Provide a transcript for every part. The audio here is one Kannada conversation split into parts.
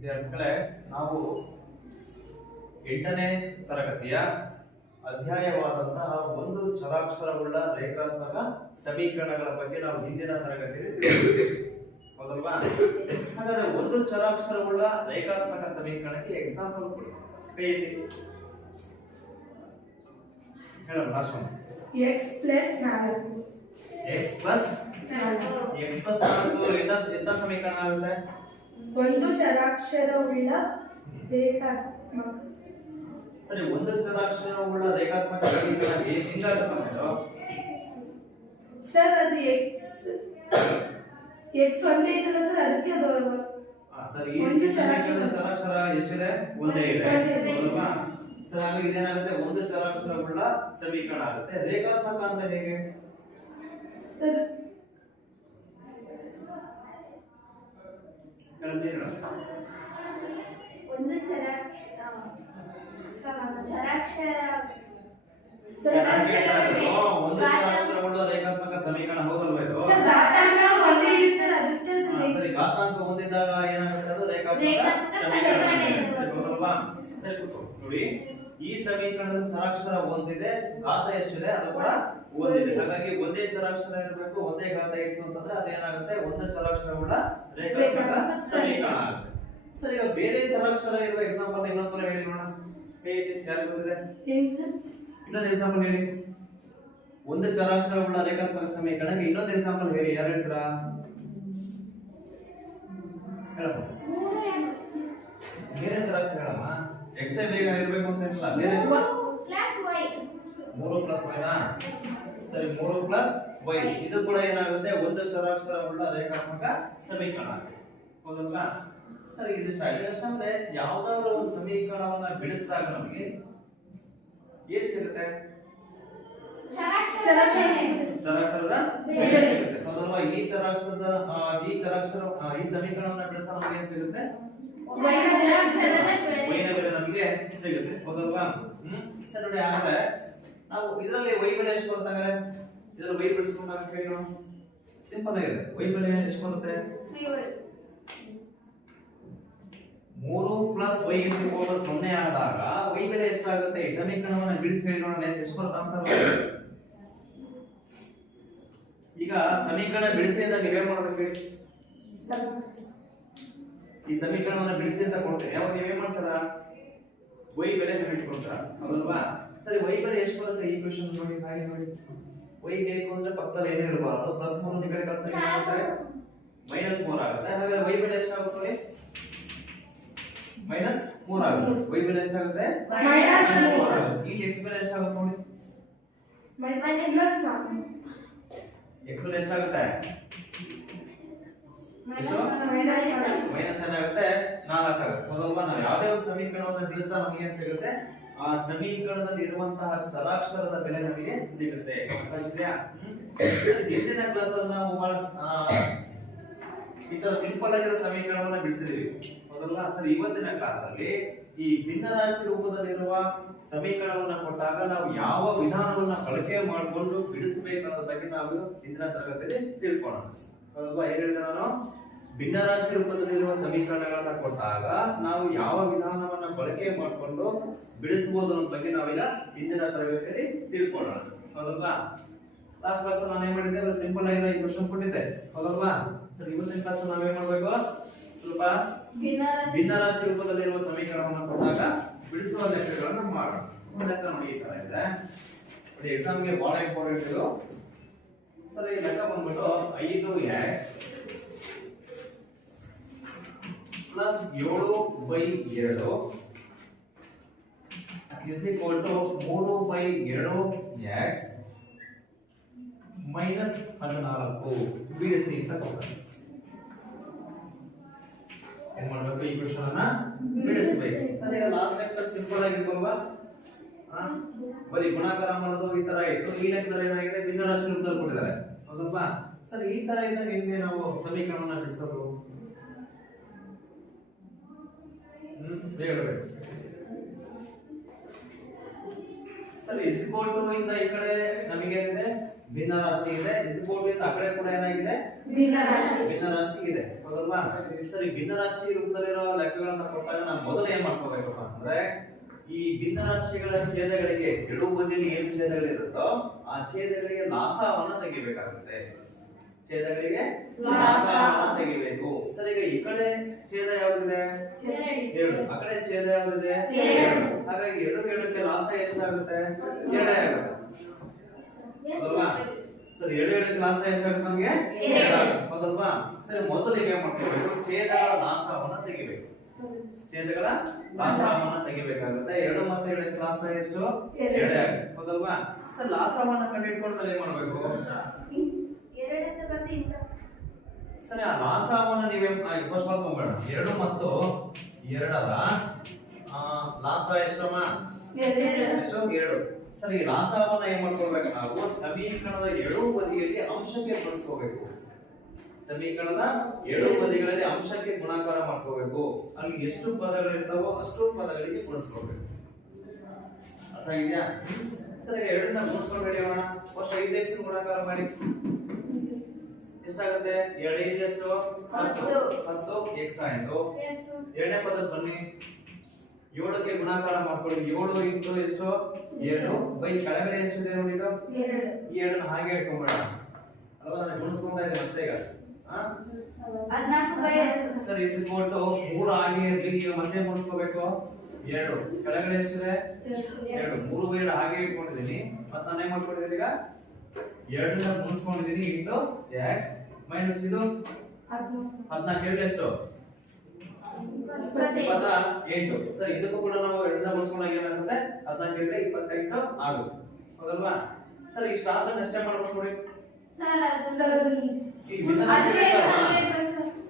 ವಿದ್ಯಾರ್ಥಿಗಳೇ, ನಾವು 8ನೇ ತರಗತಿಯ ಅಧ್ಯಾಯವಾದಂತಹ ಒಂದು ಚರಾಕ್ಷರವುಳ್ಳ ರೇಖಾತ್ಮಕ ಸಮೀಕರಣಗಳ ಬಗ್ಗೆ ನಾವು ಹಿಂದಿನ ತರಗತಿಯಲ್ಲಿ ತಿಳಿದಿದ್ದೇವೆ. ಹೌದಲ್ವಾ? ಹಾಗಾದ್ರೆ ಒಂದು ಚರಾಕ್ಷರವುಳ್ಳ ರೇಖಾತ್ಮಕ ಸಮೀಕರಣಕ್ಕೆ ಎಕ್ಸಾಂಪಲ್ ಕೊಡಿ. ಕೈಯಲ್ಲಿ ಹೇಳೋಣ. Last one. x plus 4 x plus 4 ಎಂತ ಸಮೀಕರಣ ಆಗುತ್ತೆ? ಒಂದು ಚರಾಕ್ಷರವುಳ್ಳ ರೇಖಾತ್ಮಕ. ಸರಿ, ಒಂದು ಚರಾಕ್ಷರವುಳ್ಳ ರೇಖಾತ್ಮಕ ಸಮೀಕರಣ ಹೆಂಗಾಗುತ್ತೆ ಇದು? ಸರ್ ಅದು x ಒಂದೇ ಇದಲ್ಲ ಸರ್, ಅದಕ್ಕೆ ಅದು ಸರಿ. ಈ ಸಮೀಕರಣದ ಚರಾಕ್ಷರ ಎಷ್ಟಿದೆ? ಒಂದೇ ಇದೆ ಅಲ್ವಾ? ಸರ್, ಹಾಗಾಗಿ ಇದೇನಾಗುತ್ತೆ? ಒಂದು ಚರಾಕ್ಷರವುಳ್ಳ ಸಮೀಕರಣ ಆಗುತ್ತೆ. ರೇಖಾತ್ಮಕ ಅಂದ್ರೆ ಹೇಗೆ ಸರ್? ಒಂದು ಒಂದು ಚರಾಕ್ಷರವುಳ್ಳ ರೇಖಾತ್ಮಕ ಸಮೀಕರಣ ಹೌದಲ್ವಾ ಇದು? ಸರ್ ಘಾತಾಂಕ ಒಂದೇ ಇದೆ ಸರ್, ಅದಕ್ಕೆ ಸರಿ, ಘಾತಾಂಕ ಹೊಂದಿದಾಗ ಏನಾಗುತ್ತೆ? ಅದು ರೇಖಾತ್ಮಕ ಸಮೀಕರಣ ಹೌದಲ್ವಾ? ಸರಿ, ನೋಡಿ, ಈ ಸಮೀಕರಣದ ಚರಾಕ್ಷರ ಒಂದಿದೆ, ಘಾತ ಎಷ್ಟಿದೆ ಅದು ಕೂಡ ಒಂದಿದೆ. ಹಾಗಾಗಿ ಒಂದೇ ಚರಾಕ್ಷರ ಇರಬೇಕು, ಒಂದೇ ಘಾತ ಇತ್ತು ಅಂತಂದ್ರೆ ಅದೇನಾಗುತ್ತೆ? ಒಂದು ಚರಾಕ್ಷರವುಳ್ಳ ರೇಖಾತ್ಮಕ ಸಮೀಕರಣ ಆಗುತ್ತೆ. ಸರಿ, ಈಗ ಬೇರೆ ಚರಾಕ್ಷರ ಇರುವ ಎಕ್ಸಾಂಪಲ್ ಇನ್ನೊಂದು ಹೇಳಿ ನೋಡೋಣ. ಹೇಗೆ ಯಾರು ಗೊತ್ತಿದೆ? ಹೇಳಿ ಸರ್. ಇನ್ನೊಂದು ಎಕ್ಸಾಂಪಲ್ ಹೇಳಿ. ಒಂದು ಚರಾಕ್ಷರವುಳ್ಳ ರೇಖಾತ್ಮಕ ಸಮೀಕರಣಕ್ಕೆ ಇನ್ನೊಂದು ಎಕ್ಸಾಂಪಲ್ ಹೇಳಿ. ಯಾರು ಹೇಳ್ತೀರಾ? ಹೇಳಮ್ಮ. ಬೇರೆ ಚರಾಕ್ಷರ ಹೇಳಮ್ಮ. x ಬೇಗ ಇರಬೇಕು ಅಂತ ಏನಿಲ್ಲ. ಬೇರೆ 3 ಪ್ಲಸ್ y ನಾ? ಸರಿ, 3 ಪ್ಲಸ್ y ಇದು ಕೂಡ ಏನಾಗುತ್ತೆ? ಒಂದು ಚರಾಕ್ಷರವುಳ್ಳ ರೇಖಾತ್ಮಕ ಸಮೀಕರಣ ಆಗುತ್ತೆ. ಹೌದಲ್ವಾ? ಸರಿ, ಇದಿಷ್ಟ ಅಂದ್ರೆ ಯಾವ್ದಾದ್ರು ಒಂದು ಸಮೀಕರಣವನ್ನ ಬಿಡಿಸಿದಾಗ ನಮಗೆ ಏನ್ ಸಿಗುತ್ತೆ? ಚರಾಕ್ಷರದ ಬೆಲೆ ಸಿಗುತ್ತೆ. ಹೌದಲ್ವಾ? ಈ ಚರಾಕ್ಷರದ ಈ ಸಮೀಕರಣವನ್ನ ಬಿಡಿಸಿದಾಗ ನಮಗೆ ಏನ್ ಸಿಗುತ್ತೆ? y ನ ಬೆಲೆ ನಮಗೆ ಸಿಗುತ್ತೆ. ಹೌದಲ್ವಾ? ಸರಿ, ನೋಡಿ, ಆಮೇಲೆ ನಾವು ಇದರಲ್ಲಿ y ಬೆಲೆ ಎಷ್ಟು ಬರುತ್ತೆ? ಹಾಗಾದ್ರೆ ಇದರಲ್ಲಿ y ಬಿಡಿಸ್ಕೊಂಡಾಗ ಹೇಳಿ ನಾವು. ಸಿಂಪಲ್ ಆಗಿದೆ. y ಬೆಲೆ ಎಷ್ಟು ಬರುತ್ತೆ? 3 ಪ್ಲಸ್ y 0 ಆದಾಗ y ಬೆಲೆ ಎಷ್ಟಾಗುತ್ತೆ? ಈ ಸಮೀಕರಣವನ್ನು ಬಿಡಿಸಿ ಹೇಳಿ ನೋಡೋಣ. ಎಷ್ಟು ಬರುತ್ತೆ ಆನ್ಸರ್? ಈಗ ಸಮೀಕರಣ ಬಿಡಿಸಿ ಅಂತ ನೀವೇ ಮಾಡ್ಬೇಕು ಹೇಳಿ. ಈ ಸಮೀಕರಣವನ್ನು ಬಿಡಿಸಿ ಅಂತ ಕೊಡ್ತೇನೆ, ಅವಾಗ ನೀವೇ ಮಾಡ್ತಾರ? y ಬೆಲೆ ಇಟ್ಕೊಳ್ತಾರ. ಹೌದಲ್ವಾ? ಸರಿ, y ಬೆಲೆ ಎಷ್ಟು ಬರುತ್ತೆ? ಈ ಕ್ವೆಶ್ಚನ್ ನೋಡಿ, ಹಾಗೆ ನೋಡಿ. y ಬೇಕು ಅಂದ್ರೆ ಪಕ್ಕದಲ್ಲಿ ಏನೂ ಇರಬಾರ್ದು. ಪ್ಲಸ್ 3 ಈ ಕಡೆ ಕಳ್ತಾರೆ -3 ಆಗುತ್ತೆ. ಹಾಗಾದ್ರೆ y ಬೆಲೆ ಎಷ್ಟಾಗುತ್ತೆ ನೋಡಿ? -3 ಆಗುತ್ತೆ. y ಬೆಲೆ ಎಷ್ಟಾಗುತ್ತೆ? -3 ಆಗುತ್ತೆ. ಇಲ್ಲಿ x ಬೆಲೆ ಎಷ್ಟಾಗುತ್ತೆ ನೋಡಿ? x ಬೆಲೆ ಎಷ್ಟಾಗುತ್ತೆ? ಮೈನಸ್ ಏನಾಗುತ್ತೆ? 4 ಆಗುತ್ತೆ. ಹೌದಲ್ವಾ? ನಾವು ಯಾವುದೇ ಒಂದು ಸಮೀಕರಣವನ್ನು ಬಿಡಿಸಿದಾಗ ನಮಗೆ ಏನ್ ಸಿಗುತ್ತೆ? ಆ ಸಮೀಕರಣದಲ್ಲಿ ಇರುವಂತಹ ಚರಾಕ್ಷರದ ಬೆಲೆ ನಮಗೆ ಸಿಗುತ್ತೆ. ಅರ್ಥಾಯ್ತಾ? ಹಿಂದಿನ ಕ್ಲಾಸ್ ಅಲ್ಲಿ ನಾವು ಈ ತರ ಸಿಂಪಲ್ ಆಗಿರೋ ಸಮೀಕರಣವನ್ನ ಬಿಡಿಸಿದೀವಿ. ಹೌದಲ್ವಾ? ಸರಿ, ಇವತ್ತಿನ ಕ್ಲಾಸ್ ಅಲ್ಲಿ ಈ ಭಿನ್ನರಾಶಿ ರೂಪದಲ್ಲಿರುವ ಸಮೀಕರಣವನ್ನ ಕೊಟ್ಟಾಗ ನಾವು ಯಾವ ವಿಧಾನವನ್ನ ಬಳಕೆ ಮಾಡಿಕೊಂಡು ಬಿಡಿಸಬೇಕು ಅನ್ನೋದ್ರ ಬಗ್ಗೆ ನಾವು ಹಿಂದಿನ ತರಗತಿಯಲ್ಲಿ ತಿಳ್ಕೊಳ್ಳೋಣ. ಹೌದಲ್ವಾ? ಏನ್ ಹೇಳಿದೆ ನಾನು? ಭಿನ್ನರಾಶಿ ರೂಪದಲ್ಲಿರುವ ಸಮೀಕರಣಗಳನ್ನ ಕೊಟ್ಟಾಗ ನಾವು ಯಾವ ವಿಧಾನವನ್ನ ಬಳಕೆ ಮಾಡಿಕೊಂಡು ಬಿಡಿಸಬಹುದು ಅನ್ನೋ ಬಗ್ಗೆ ನಾವೀಗ ಹಿಂದಿನ ತರಗತಿಯಲ್ಲಿ ತಿಳ್ಕೊಳ್ಳೋಣ. ಹೌದಲ್ವಾ? ಲಾಸ್ಟ್ ಕ್ಲಾಸ್ ನಾನು ಏನ್ ಮಾಡಿದ್ದೆ? ಸಿಂಪಲ್ ಆಗಿರೋ ಈ ಕ್ವೆಶ್ಚನ್ ಕೊಟ್ಟಿದ್ದೆ. ಹೌದಲ್ವಾ? ಸರಿ, ಇವತ್ತಿನ ಕ್ಲಾಸ್ ನಾವೇನ್ ಮಾಡ್ಬೇಕು? ಸ್ವಲ್ಪ ಭಿನ್ನರಾಶಿ ರೂಪದಲ್ಲಿರುವ ಸಮೀಕರಣವನ್ನ ಕೊಟ್ಟಾಗ ಬಿಡಿಸುವ ಲೆಕ್ಕಗಳನ್ನ ಮಾಡೋಣ. ಲೆಕ್ಕ ನೋಡಿ, ಈ ತರ ಇದೆ ನೋಡಿ. ಎಕ್ಸಾಮ್ಗೆ ಬಹಳ ಇಂಪಾರ್ಟೆಂಟ್ ಇದು. ಸರಿ, ಲೆಕ್ಕ ಬಂದ್ಬಿಟ್ಟು 5x plus 7/2 is equal to 3/2x minus 14 ಬಿಡಿಸಿ ಅಂತ ಕೊಡ್ತಾರೆ. ಏನ್ ಮಾಡ್ಬೇಕು? ಈ ಕ್ವೆಶ್ಚನ್ ಅನ್ನ ಬಿಡಿಸಬೇಕು. ಸರಿ, ಲಾಸ್ಟ್ ಲೆಕ್ಕ ಸಿಂಪಲ್ ಆಗಿರ್ಬೋಲ್ವಾ? ಬರೀ ಗುಣಾಕಾರ ಮಾಡೋದು ಈ ತರ ಇತ್ತು. ಈ ಲೆಕ್ಕದಲ್ಲಿ ಏನಾಗಿದೆ? ಭಿನ್ನರಾಶಿ ರೂಪದಲ್ಲಿ ಕೊಟ್ಟಿದ್ದಾರೆ. ಹೌದಲ್ವಾ? ಸರಿ, ಈ ತರ ಇದ್ದಾಗ ಹೆಂಗೆ ನಾವು ಸಮೀಕರಣವನ್ನ ಬಿಡಿಸೋದು? ಹೇಳಬೇಕು. ಸರಿ, ಇಸ್ಕೋಲ್ ಟು ಇಂದ ಈ ಕಡೆ ನಮಗೆ ಏನಿದೆ? ಭಿನ್ನರಾಶಿ ಇದೆ. ಇಸ್ಕೋಲ್ ಇಂದ ಆ ಕಡೆ ಕೂಡ ಏನಾಗಿದೆ? ಭಿನ್ನರಾಶಿ ಇದೆ. ಹೌದಲ್ವಾ? ಸರಿ, ಭಿನ್ನರಾಶಿ ರೂಪದಲ್ಲಿರೋ ಲೆಕ್ಕಗಳನ್ನ ಕೊಟ್ಟಾಗ ನಾವು ಮೊದಲು ಏನ್ ಮಾಡ್ಕೋಬೇಕಪ್ಪ ಅಂದ್ರೆ ಈ ಭಿನ್ನರಾಶಿಗಳ ಛೇದಗಳಿಗೆ ಎಡವು ಬದಿಯಲ್ಲಿ ಏನು ಛೇದಗಳಿರುತ್ತೋ ಆ ಛೇದಗಳಿಗೆ ಲಾಸವನ್ನ ತೆಗಿಬೇಕಾಗುತ್ತೆ. ಛೇದಗಳಿಗೆ ಲಾಸವನ್ನ ತೆಗಿಬೇಕು. ಸರಿ, ಈಗ ಈ ಕಡೆ ಛೇದ ಯಾವ್ದಿದೆ? 2. ಆ ಕಡೆ ಛೇದ ಯಾವ್ದಿದೆ? 2. ಹಾಗಾಗಿ 2 ಲಾಸ ಎಷ್ಟಾಗುತ್ತೆ? 2 ಆಗುತ್ತೆ. ಹೌದಲ್ವಾ? ಸರಿ, 2 ಲಾಸ ಎಷ್ಟಾಗುತ್ತೆ ನಮ್ಗೆ? 2 ಆಗುತ್ತೆ. ಹೌದಲ್ವಾ? ಸರಿ, ಮೊದಲಿಗೆ ಏನ್ ಮಾಡ್ಕೋಬೇಕು? ಛೇದಗಳ ಲಾಸವನ್ನ ತೆಗಿಬೇಕು. ಛೇದಗಳ ಲಾಸವನ್ನ ತೆಗಿಬೇಕಾಗುತ್ತೆ. 2 ಮತ್ತು 2 ಲಾಸ ಎಷ್ಟು? 2 ಆಗುತ್ತೆ. ಹೌದಲ್ವಾ? ಸರ್, ಲಾಸವನ್ನ ಕಂಡುಹಿಡ್ಕೊಂಡು ಏನ್ ಮಾಡ್ಬೇಕು? ಸರಿ, ಆ ಲಾಸವನ್ನ ನೀವೇ ಫಸ್ಟ್ ಮಾಡ್ಕೊಂಬೇಡ. 2 ಮತ್ತು 2ರ ಲಾಸ ಎಷ್ಟಮ್ಮ? ಎಷ್ಟು? 2. ಸರಿ, ಲಾಸವನ್ನ ಏನ್ ಮಾಡ್ಕೊಳ್ಬೇಕು ನಾವು? ಸಮೀಕರಣದ ಎಡವು ಬದಿಯಲ್ಲಿ ಅಂಶಕ್ಕೆ ಗುಣಿಸ್ಕೋಬೇಕು. ಸಮೀಕರಣದ ಎಡವು ಬದಿಗಳಲ್ಲಿ ಅಂಶಕ್ಕೆ ಗುಣಾಕಾರ ಮಾಡ್ಕೋಬೇಕು. ಅಲ್ಲಿ ಎಷ್ಟು ಪದಗಳಿರ್ತಾವೋ ಅಷ್ಟು ಪದಗಳಿಗೆ ಗುಣಿಸ್ಕೋಬೇಕು. ಅರ್ಥ ಆಗಿದ್ಯಾ? ಸರಿ, 2ರಿಂದ ಗುಣಿಸ್ಕೊಂಡು ಹಿಡಿಯೋಣ. ಫಸ್ಟ್ 5x ಗುಣಾಕಾರ ಮಾಡಿ ಎಷ್ಟಾಗುತ್ತೆ? 2 ಎಷ್ಟು? 10x ಆಯ್ತು. 2ನೇ ಪದಕ್ಕೆ ಬನ್ನಿ. 7ಕ್ಕೆ ಗುಣಾಕಾರ ಮಾಡ್ಕೊಳ್ಳಿ. 7 ಇಂಟು ಎಷ್ಟು? 2 ಬೈ ಕೆಳಗಡೆ ಎಷ್ಟಿದೆ ನೋಡಿ ಇದು? 2. ಈ 2ನ್ನ ಹಾಗೆ ಇಟ್ಕೊಂಬೇಡ ಅಲ್ವಾ? ನಾನು ಗುಣಿಸ್ಕೊಂತಾ ಇದ್ದೀನಿ ಅಷ್ಟೇ ಈಗ. ಸರಿ, ಇಸ್ ಈಕ್ವಲ್ ಟು 3 ಹಾಗೆ ಇರಲಿ. ಈಗ ಮತ್ತೆ ಗುಣಿಸ್ಕೋಬೇಕು. 2 ಕೆಳಗಡೆ ಎಷ್ಟಿದೆ? 2. 3 ಬೈ 2 ಹಾಗೆ ಇಟ್ಕೊಂಡಿದ್ದೀನಿ. ಮತ್ತೆ ನಾನು ಏನ್ ಮಾಡ್ಕೊಂಡಿದ್ದೀನಿ ಈಗ? 2ನ್ನ ಗುಣಿಸ್ಕೊಂಡಿದ್ದೀನಿ ಇಂಟು x ಮೈನಸ್ ಇದು 14. 2 ಎಷ್ಟು? 28. ಸರ್, ಇದಕ್ಕೂ ಕೂಡ ನಾವು 2ರಿಂದ ಗುಣಿಸ್ಕೊಂಡಾಗ ಏನಾಗುತ್ತೆ? 14 28 ಆಗುತ್ತೆ. ಹೌದಲ್ವಾ? ಸರ್, ಇಷ್ಟ ಆದ್ರೆ ಅಷ್ಟೇ ಮಾಡ್ಬೇಕು ನೋಡಿ.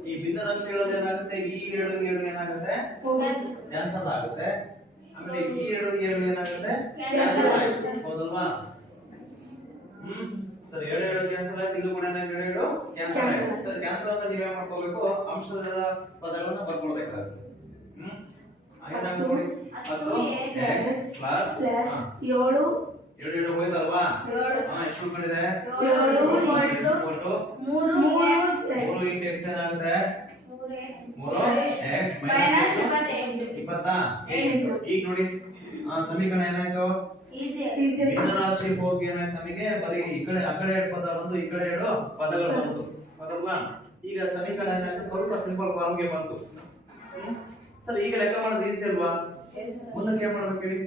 ಈ ಭಿನ್ನರಾಶಿಗಳಲ್ಲಿ ಏನಾಗುತ್ತೆ? ಈ 2 ಏನಾಗುತ್ತೆ? ಕ್ಯಾನ್ಸಲ್ ಆಗುತ್ತೆ. ಆಮೇಲೆ ಈ 2 ಏನಾಗುತ್ತೆ? ಕ್ಯಾನ್ಸಲ್ ಆಗುತ್ತೆ. ಹೌದಲ್ವಾ? ಸರ್, 2 ಕ್ಯಾನ್ಸಲ್ ಆಯ್ತು. ಇದು ಕೂಡ 2 ಕ್ಯಾನ್ಸಲ್ ಆಯ್ತು. ಸರ್, ಕ್ಯಾನ್ಸಲ್ ಆದ್ರೆ ನೀವೇ ಮಾಡ್ಕೋಬೇಕು? ಅಂಶದ ಪದಗಳನ್ನ ಬರ್ಕೊಳ್ಬೇಕಾಗುತ್ತೆ. ಏನಾಗುತ್ತೆ ನೋಡಿ? 10x plus 7 2 ಹೋಯ್ತಲ್ವಾ? ಎಷ್ಟು ಉಳ್ಕೊಂಡಿದೆ? 3 ಇಂಟು x ಏನಾಗುತ್ತೆ? 3x minus 28. ಈಗ ನೋಡಿ ಸಮೀಕರಣ ಏನಾಯ್ತು? ಭಿನ್ನರಾಶಿ ಹೋಗಿ ಏನಾಯ್ತು ನಮಗೆ? ಬರೀ ಈ ಕಡೆ ಆ ಕಡೆ 2 ಪದ ಬಂದು ಈ ಕಡೆ 2 ಪದಗಳು ಬಂತು. ಹೌದಲ್ವಾ? ಈಗ ಸಮೀಕರಣ ಏನಾಯ್ತು? ಸ್ವಲ್ಪ ಸಿಂಪಲ್ ಫಾರ್ಮ್ಗೆ ಬಂತು. ಸರ್, ಈಗ ಲೆಕ್ಕ ಮಾಡೋದು ಈಸಿ ಅಲ್ವಾ? ಮುಂದಕ್ಕೆ ಏನ್ ಮಾಡ್ಬೇಕು ಹೇಳಿ?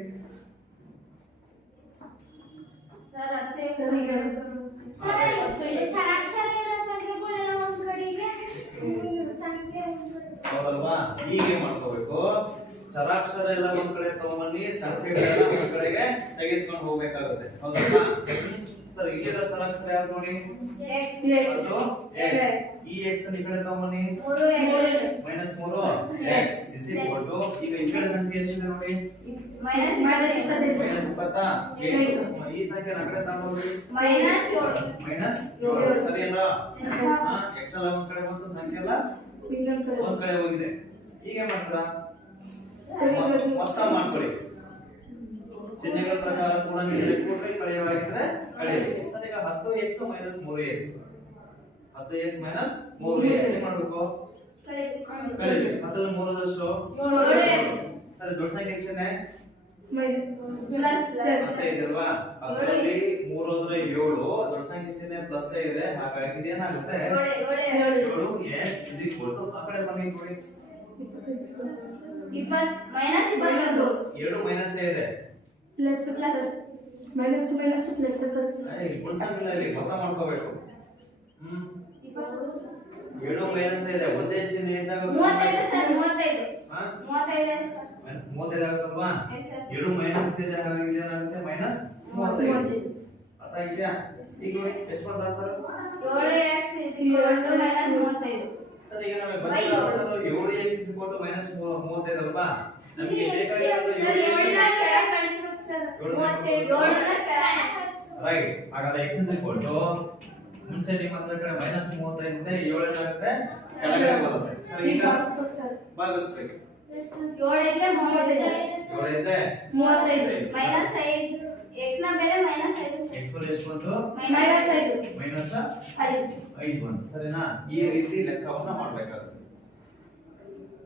ಹೌದಲ್ವಾ? ಹೀಗೆ ಮಾಡ್ಕೋಬೇಕು. ಚರಾಕ್ಷರ ಎಲ್ಲ ಒಂದ್ ಕಡೆ ತಗೊಂಡ್ಬನ್ನಿ, ಸಂಖ್ಯೆಗಳೆಲ್ಲ ಒಂದ್ ಕಡೆಗೆ ತೆಗೆದುಕೊಂಡು ಹೋಗ್ಬೇಕಾಗುತ್ತೆ. ಹೌದಲ್ವಾ? ಸರ್, ಇಲ್ಲಿರೋ ಚರಾಕ್ಷರ ಯಾವ್ದು ನೋಡಿ? ಮತ್ತು ಈ x ಈ ಕಡೆ ತಗೊಂಡ್ಬನ್ನಿ minus 3x is equal to ಈಗ ಈ ಕಡೆ ಸಂಖ್ಯೆ ಎಷ್ಟಿದೆ ನೋಡಿ? ಮೈನಸ್ 28. ಈ ಸಂಖ್ಯೆ ಆ ಕಡೆ ತಗೊಂಡ್ಬನ್ನಿ ಮೈನಸ್ 7. ಸರಿ ಅಲ್ಲ? x ಎಲ್ಲ ಒಂದ್ ಕಡೆ ಬಂತು, ಸಂಖ್ಯೆ ಎಲ್ಲ ಒಂದ್ ಕಡೆ ಹೋಗಿದೆ. ಹೀಗೆ ಮಾಡ್ತೀರಾ? ಮೊತ್ತ ಮಾಡ್ಕೊಳ್ಳಿ. ಚಿಹ್ನೆಗಳ ಪ್ರಕಾರ ಕೂಡ ನೀವು ಲೆಕ್ಕ ಕಳೆಯವಾಗಿದ್ರೆ ಕಳೆಯಿರಿ. ಸರ್, ಈಗ 10x minus 3x 10x minus 3x ಏನ್ ಮಾಡ್ಬೇಕು? ಕಳೆಯಿರಿ. 10 3 ಸರಿ, ದೊಡ್ಡ ಸಂಖ್ಯೆ ಚಿಹ್ನೆ ಪ್ಲಸ್ ಇದೆ ಅಲ್ವಾ? ಅದರಲ್ಲಿ 3 ಹೋದ್ರೆ 7, ದೊಡ್ಡ ಸಂಖ್ಯೆ ಚಿಹ್ನೆ ಪ್ಲಸ್ ಇದೆ. ಹಾಗಾಗಿ ಇದೇನಾಗುತ್ತೆ? 7x ಇಸ್ ಈಕ್ವಲ್ ಟು ಆ ಕಡೆ ಬನ್ನಿ ನೋಡಿ 2 ಮೈನಸ್ ಇದೆ plus minus minus plus plus. ಗುಣಿಸಂಗಿಲ್ಲ, ಇಲ್ಲಿ ಮೊತ್ತ ಮಾಡ್ಕೋಬೇಕು. 7 ಮೈನಸ್ ಇದೆ, ಒಂದೇ ಚಿಹ್ನೆ ಇದ್ದಾಗ 35 ಆಗುತ್ತಲ್ವಾ? 7 ಮೈನಸ್ ಇದೆ, ಹಾಗಾಗಿ ಏನಾಗುತ್ತೆ? ಮೈನಸ್ 35. ಅರ್ಥ ಆಗಿದ್ಯಾ? ಈಗ ಎಷ್ಟು ಬಂತ ಸರ್? 7x minus 35. ಸರ್, ಈಗ ನಮಗೆ ಬಂದಿರೋ ಆನ್ಸರ್ 7x ಮೈನಸ್ 35 ಅಲ್ವಾ? ನಮಗೆ ಬೇಕಾಗಿರೋದು 7x ರೈಟ್. ಹಾಗಾದ್ರೆ x ಮುಂಚೆ ನಿಮ್ಮ ಹತ್ರ ಕಡೆ ಮೈನಸ್ 35 ಇದೆ, 7 ಏನಾಗುತ್ತೆ? ಕೆಳಗಡೆ ಬರುತ್ತೆ. ಸರಿ, ಈಗ ಭಾಗಿಸ್ಬೇಕು. 7 ಇದೆ 35 ಮೈನಸ್ 5 x ನ ಬೆಲೆ ಮೈನಸ್ 5. x ಎಷ್ಟು ಬಂತು? ಮೈನಸ್ 5 ಮೈನಸ್ 5 5 ಬಂತು ಸರಿನಾ? ಈ ರೀತಿ ಲೆಕ್ಕವನ್ನ ಮಾಡಬೇಕಾಗುತ್ತೆ.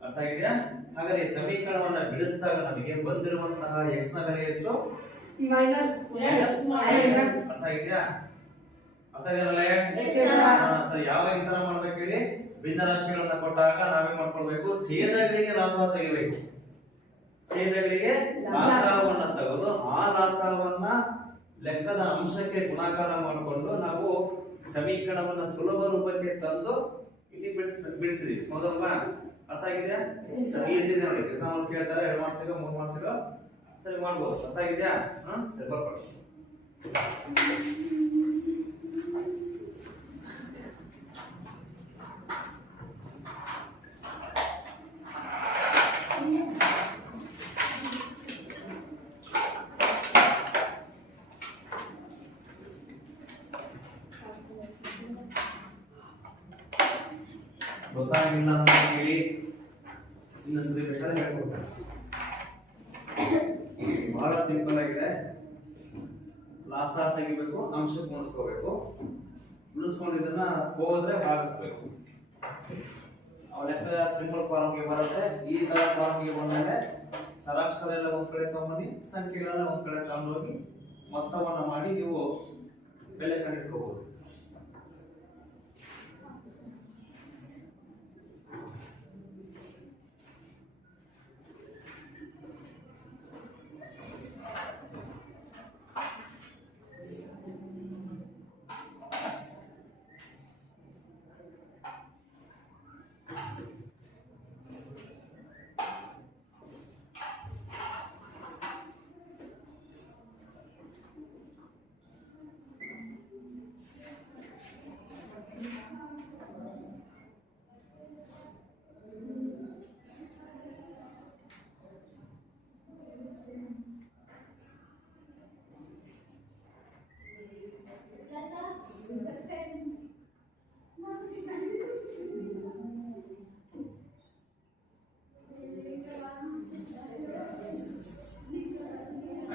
ಅರ್ಥ ಆಗಿದೆಯಾ? ಹಾಗಾದ್ರೆ ಈ ಸಮೀಕರಣವನ್ನ ಬಿಡಿಸಿದಾಗ ನಮಗೆ ಬಂದಿರುವಂತಹ x ನ ಬೆಲೆ ಎಷ್ಟು? ಮೈನಸ್ ಅರ್ಥ ಆಗಿದೆಯಾ? ಅರ್ಥ ಇದೆಯಲ್ಲ? ಸರಿ, ಯಾವಾಗ ಈ ತರ ಮಾಡ್ಬೇಕು ಹೇಳಿ? ಭಿನ್ನರಾಶಿಗಳನ್ನ ಕೊಟ್ಟಾಗ ನಾವೇ ಮಾಡ್ಕೊಳ್ಬೇಕು, ಛೇದಗಳಿಗೆ ಲಾಸವ ತೆಗಿಬೇಕು. ಛೇದಗಳಿಗೆ ಲಾಸವನ್ನ ತೆಗೆದು ಆ ಲಾಸವನ್ನ ಲೆಕ್ಕದ ಅಂಶಕ್ಕೆ ಗುಣಾಕಾರ ಮಾಡಿಕೊಂಡು ನಾವು ಸಮೀಕರಣವನ್ನ ಸುಲಭ ರೂಪಕ್ಕೆ ತಂದು ಇಲ್ಲಿ ಬಿಡಿಸಿದೀವಿ. ಹೌದಲ್ವಾ? ಅರ್ಥ ಆಗಿದೆಯಾ? ಸರಿ, ಈಸಿ ಇದೆ ನೋಡಿ. ಎಕ್ಸಾಮ್ ಕೇಳ್ತಾರೆ 2 ಮಾರ್ಕ್ಸಿಗೆ 3 ಮಾರ್ಕ್ಸಿಗೆ ಸರಿ ಮಾಡ್ಬೋದು. ಅರ್ಥ ಆಗಿದೆಯಾ? ಸರಿ, ಬರ್ಕೊಳ್ಳಿ. ಗೊತ್ತಾಗಿಲ್ಲ ಅಂತ ಹೇಳಿ ಇನ್ನೊಂದ್ಸರಿ ಬೇಕಾದ್ರೆ ಹೇಳ್ಕೊಡ್ತಾರೆ. ಬಹಳ ಸಿಂಪಲ್ ಆಗಿದೆ. ಲಾಸ ತೆಗಿಬೇಕು, ಅಂಶ ಗುಣಿಸ್ಕೋಬೇಕು, ಗುಣಿಸ್ಕೊಂಡಿದ್ದನ್ನ ಹೋದ್ರೆ ಭಾಗಿಸ್ಬೇಕು. ಲೆಕ್ಕ ಸಿಂಪಲ್ ಫಾರ್ಮ್ಗೆ ಬರುತ್ತೆ. ಈ ತರ ಫಾರ್ಮ್ಗೆ ಬಂದಾಗ ಚರಾಕ್ಷರ ಎಲ್ಲ ಒಂದ್ ಕಡೆ ತಗೊಂಡು ಸಂಖ್ಯೆಗಳೆಲ್ಲ ಒಂದ್ ಕಡೆ ತಗೊಂಡೋಗಿ ಮೊತ್ತವನ್ನ ಮಾಡಿ ನೀವು ಬೆಲೆ ಕಂಡಿಡ್ಕೋಬಹುದು.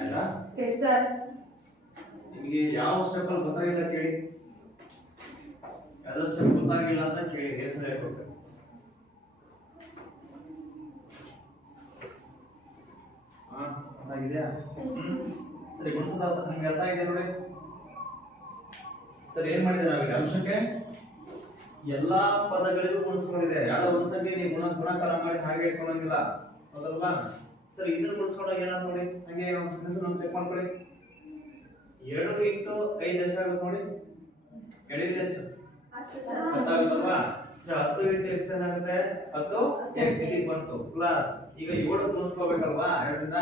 ಆಯ್ತಾ? Yes sir. ನಿಮಗೆ ಯಾವ ಸ್ಟೆಪ್ ಅಲ್ಲಿ ಗೊತ್ತಾಗಿಲ್ಲ ಕೇಳಿ, ಯಾವ್ದೋ ಸ್ಟೆಪ್ ಗೊತ್ತಾಗಿಲ್ಲ ಅಂತ ಕೇಳಿ, ಹೆಸರು ಹೇಳ್ಕೊಡ್ಬೇಕು. ಗೊತ್ತಾಗಿದೆಯಾ? ಸರಿ, ಗುಣಿಸದ ನಿಮ್ಗೆ ಅರ್ಥ ಆಗಿದೆ ನೋಡಿ. ಸರಿ, ಏನ್ ಮಾಡಿದೆ ನಾವೀಗ ಅಂಶಕ್ಕೆ ಎಲ್ಲಾ ಪದಗಳಿಗೂ ಗುಣಿಸ್ಕೊಂಡಿದೆ. ಯಾವ್ದೋ ಒಂದ್ ಸಂಖ್ಯೆ ನೀವು ಗುಣಾಕಾರ ಮಾಡಿ ಹಾಗೆ ಇಟ್ಕೊಳಂಗಿಲ್ಲ. ಹೌದಲ್ವಾ? ಸರಿ, ಇದನ್ನ ಗುಣಿಸ್ಕೊಂಡಾಗ ಏನಾದ್ರು ನೋಡಿ, ಹಂಗೆ ಹೆಸರು ಚೆಕ್ ಮಾಡ್ಕೊಳ್ಳಿ. 2 × 5 ಎಷ್ಟಾಗುತ್ತೆ ನೋಡಿ? ಎಡಿಟ್ ಎಷ್ಟು? 10 ಆಗುತ್ತಲ್ವಾ? ಸರಿ, 10 × x ಏನಾಗುತ್ತೆ? 10 x ಇಲ್ಲಿ ಬಂತು ಪ್ಲಸ್ ಈಗ 7 ಗುಣಿಸ್ಕೋಬೇಕಲ್ವಾ? 2ರಿಂದ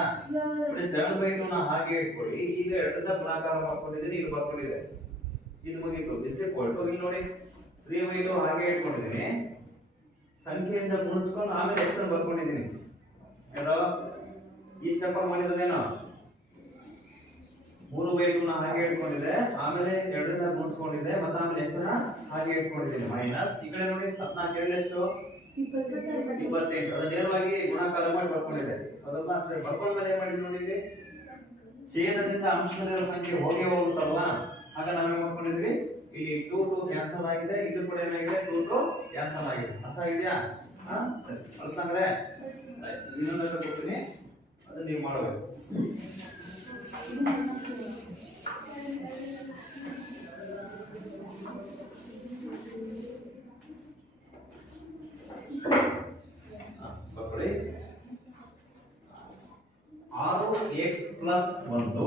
ನೋಡಿ 7/2 ನ ಹಾಗೆ ಇಟ್ಕೊಳ್ಳಿ. ಈಗ 2ರಿಂದ ಗುಣಾಕಾರ ಮಾಡ್ಕೊಂಡಿದ್ದೀನಿ, ಇಲ್ಲಿ ಬರ್ಕೊಂಡಿದೆ, ಇದು ಮುಗೀತು. ದಿಸ್ ಈಕ್ವಲ್ ಟು ಇಲ್ಲಿ ನೋಡಿ 3/2 ಹಾಗೆ ಇಟ್ಕೊಂಡಿದ್ದೀನಿ, ಸಂಖ್ಯೆಯಿಂದ ಗುಣಿಸ್ಕೊಂಡು ಆಮೇಲೆ x ಅನ್ನು ಬರ್ಕೊಂಡಿದ್ದೀನಿ. ಏನೋ ಈ ಸ್ಟೆಪ್ ಮಾಡಿರೋದೇನೋ 3/2 ನ ಹಾಗೆ ಇಟ್ಕೊಂಡಿದೆ, ಆಮೇಲೆ 2ರಿಂದ ಗುಣಿಸ್ಕೊಂಡಿದೆ, ಮತ್ತೆ ಆಮೇಲೆ x ನ ಹಾಗೆ ಇಟ್ಕೊಂಡಿದ್ದೀನಿ ಮೈನಸ್ ಈ ಕಡೆ ನೋಡಿ 14 ಎಷ್ಟು? 28. ಅದು ನೇರವಾಗಿ ಗುಣಾಕಾರ ಮಾಡಿ ಬರ್ಕೊಂಡಿದೆ. ಅದಲ್ವಾ? ಸರಿ, ಬರ್ಕೊಂಡ್ಮೇಲೆ ಏನ್ ಮಾಡಿದ್ವಿ ನೋಡಿ, ಇಲ್ಲಿ ಛೇದದಿಂದ ಅಂಶದಲ್ಲಿರೋ ಸಂಖ್ಯೆ ಹೋಗೇ ಹೋಗುತ್ತಲ್ವಾ? ಆಗ ನಾವೇನ್ ಮಾಡ್ಕೊಂಡಿದ್ವಿ, ಇಲ್ಲಿ 2 ಕ್ಯಾನ್ಸಲ್ ಆಗಿದೆ, ಇದು ಕೂಡ ಏನಾಗಿದೆ 2 ಕ್ಯಾನ್ಸಲ್ ಆಗಿದೆ. ಅರ್ಥ ಆಗಿದೆಯಾ? ಸರಿ, ಅಲ್ಸಂದ್ರೆ ಇನ್ನೊಂದು ಕೊಡ್ತೀನಿ, ಅದನ್ನ ನೀವು ಮಾಡಬೇಕು. ಬರ್ಕೊಳ್ಳಿ. 6x + 1 +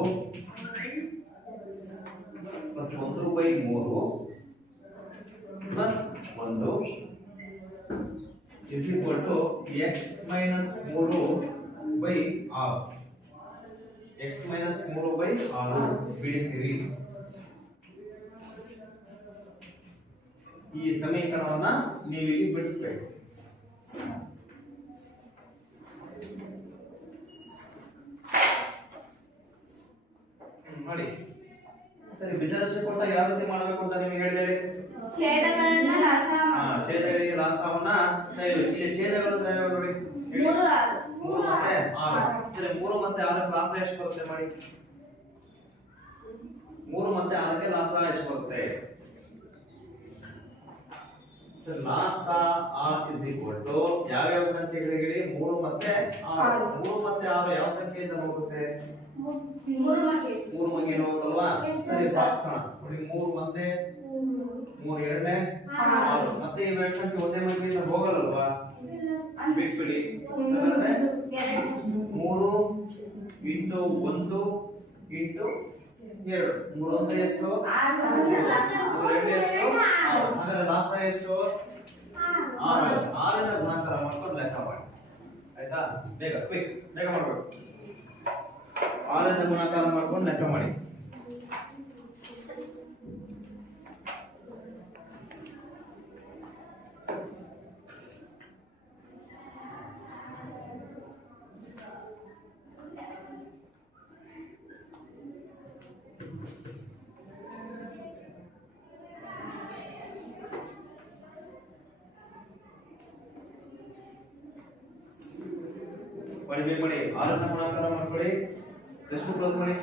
1/3 + 1 is equal to x - 3/6. x - 3/6 ಬಿಡಿಸಿರಿ. ಈ ಸಮೀಕರಣವನ್ನ ನೀವು ಇಲ್ಲಿ ಬಿಡಿಸಬೇಕು. ಮಾಡಿ. ಸರಿ, ಭಿನ್ನರಾಶಿ ಕೊಟ್ಟ ಯಾವ ರೀತಿ ಮಾಡಬೇಕು ಅಂತ ನಿಮಗೆ ಹೇಳಿದೆ. ಛೇದಗಳನ್ನ ಲಾಸ ಛೇದಗಳಿಗೆ ಲಾಸವನ್ನ ಇಲ್ಲಿ ಛೇದಗಳು ನೋಡಿ 3 6 3 ಮತ್ತೆ 6. ಸರಿ, 3 ಮತ್ತೆ 6 ಲಾಸ ಎಷ್ಟು ಬರುತ್ತೆ ಮಾಡಿ? 3 ಮತ್ತೆ 6ಗೆ ಲಾಸ ಎಷ್ಟು ಬರುತ್ತೆ? ಸರ್ ಲಾಸ ಆ ಇಸ್ ಈಕ್ವಲ್ ಟು ಯಾವ್ಯಾವ ಸಂಖ್ಯೆಗಳಿಗೆ 3 ಮತ್ತೆ 6 3 ಮತ್ತೆ 6 ಯಾವ ಸಂಖ್ಯೆಯಿಂದ ಹೋಗುತ್ತೆ 3 ಮತ್ತೆ 3 ಮಂಗೆ ಹೋಗುತ್ತಲ್ವಾ ಸರಿ ಭಾಗಿಸೋಣ ನೋಡಿ 3 ಮತ್ತೆ 3 ಎರಡನೇ 6 ಮತ್ತೆ ಇವೆರಡು ಸಂಖ್ಯೆ ಒಂದೇ ಮಂಗೆಯಿಂದ ಹೋಗಲ್ಲಲ್ವಾ ಬಿಟ್ಬಿಡಿ ಹಾಗಾದ್ರೆ 3 ಇಂಟು 1 ಇಂಟು 2 3 1 ಎಷ್ಟು 2 ಎಷ್ಟು 6 ಹಾಗಾದ್ರೆ ಲಾಸ ಎಷ್ಟು 6 6 ನ ಗುಣಾಕಾರ ಮಾಡ್ಕೊಂಡು ಲೆಕ್ಕ ಮಾಡಿ ಆಯ್ತಾ ಬೇಗ ಕ್ವಿಕ್ ಬೇಗ ಮಾಡಬೇಕು 6 ನ ಗುಣಾಕಾರ ಮಾಡ್ಕೊಂಡು ಲೆಕ್ಕ ಮಾಡಿ ಬೇಗ ಮಾಡಿ 6 ನ ಗುಣಾಕಾರ ಮಾಡ್ಕೊಳ್ಳಿ ಎಷ್ಟು ಕ್ಲೋಸ್ ಮಾಡಿ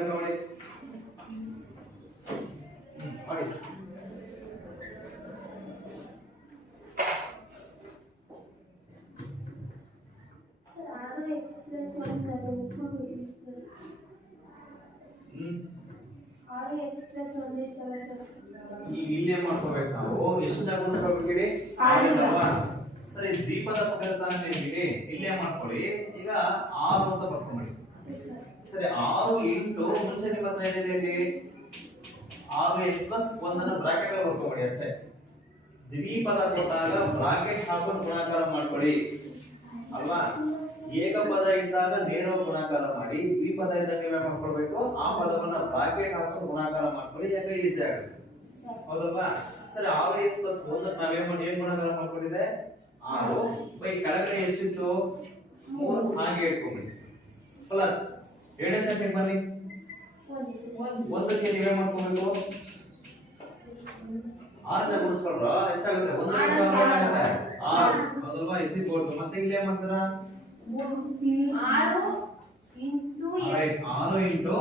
ಲೆಕ್ಕ ಮಾಡಿ ಮಾಡಿ ಈಗ ಇಲ್ಲೇ ಮಾಡ್ಕೋಬೇಕು ನಾವು ಎಷ್ಟು ಗುಣಿಸ್ಕೋಬೇಕು ಹೇಳಿ 6 ಅಲ್ವಾ ಸರಿ ದೀಪದ ಪಕ್ಕದ ನೆನಪಿಗೆ ಇಲ್ಲೇ ಮಾಡ್ಕೊಳ್ಳಿ ಈಗ 6 ಅಂತ ಬರ್ಕೊಂಬಿಡಿ ಸರಿ 6 ಇಂಟು ಮುಂಚೆ ನಿಮ್ಮ ಹತ್ರ ಏನಿದೆ ಇಲ್ಲಿ 6x ಪ್ಲಸ್ 1 ಅನ್ನು ಬ್ರಾಕೆಟ್ ಅಲ್ಲಿ ಬರ್ಕೊಂಬಿಡಿ ಅಷ್ಟೇ ದ್ವಿಪದ ಕೊಟ್ಟಾಗ ಬ್ರಾಕೆಟ್ ಹಾಕೊಂಡು ಗುಣಾಕಾರ ಮಾಡ್ಕೊಳ್ಳಿ ಅಲ್ವಾ ಏಕಪದ ಇದ್ದಾಗ ನೇರ ಗುಣಾಕಾರ ಮಾಡಿ ದ್ವಿಪದ ಇದ್ದಾಗ ನೀವೇ ಮಾಡ್ಕೊಳ್ಬೇಕು ಆ ಪದವನ್ನ ಬ್ರಾಕೆಟ್ ಹಾಕೊಂಡು ಗುಣಾಕಾರ ಮಾಡ್ಕೊಳ್ಳಿ ಯಾಕೆ ಈಸಿ ಆಗುತ್ತೆ ಹೌದಲ್ವಾ ಸರಿ 6x ಪ್ಲಸ್ 1 ನಾವೇನು ಗುಣಾಕಾರ ಮಾಡ್ಕೊಂಡಿದೆ 6 ಬೈ ಕೆಳಗಡೆ ಎಷ್ಟಿತ್ತು 3 ಹಾಗೆ ಇಟ್ಕೊಂಡ್ಬಿಡಿ ಪ್ಲಸ್ ಎರಡನೇ ಸಂಖ್ಯೆ ಬನ್ನಿ 1 ಕ್ಕೆ ನೀವೇ ಮಾಡ್ಕೊಬೇಕು 6 ನ ಗುಣಿಸ್ಕೊಂಡ್ರ ಎಷ್ಟಾಗುತ್ತೆ 1 ಕ್ಕೆ ಏನಾಗುತ್ತೆ 6 ಹೌದಲ್ವಾ ಇಸ್ ಈಕ್ವಲ್ ಟು ಮತ್ತೆ ಇಲ್ಲಿ ಏನ್ ಮಾಡ್ತೀರಾ 6 into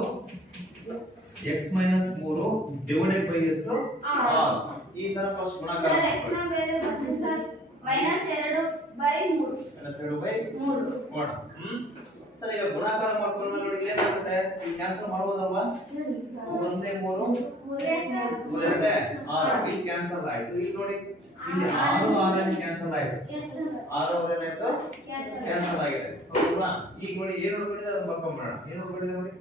x minus 3 divided by ಎಷ್ಟು 6 ಈ ತರ ಫಸ್ಟ್ ಗುಣಾಕಾರ -2/3 ನೋಡ ಸರಿ ಈಗ ಗುಣಾಕಾರ ಮಾಡ್ಕೊಂಡು ನೋಡಿ ಏನಾಗುತ್ತೆ ಈ ಕ್ಯಾನ್ಸಲ್ ಮಾಡಬಹುದಲ್ವಾ 1 3 2 6 ಇಲ್ಲಿ ಕ್ಯಾನ್ಸಲ್ ಆಯ್ತು ಇಲ್ಲಿ ನೋಡಿ ಇಲ್ಲಿ 6 6 ಕ್ಯಾನ್ಸಲ್ ಆಯ್ತು 6 ಏನಾಯ್ತು ಕ್ಯಾನ್ಸಲ್ ಆಗಿದೆ ಹೌದಲ್ವಾ ಈಗ ನೋಡಿ ಏನು ಉಳಿದಿದೆ ಅದನ್ನ ಬರ್ಕೊಂಡ್ಬಿಡೋಣ ಏನು ಉಳಿದಿದೆ ನೋಡಿ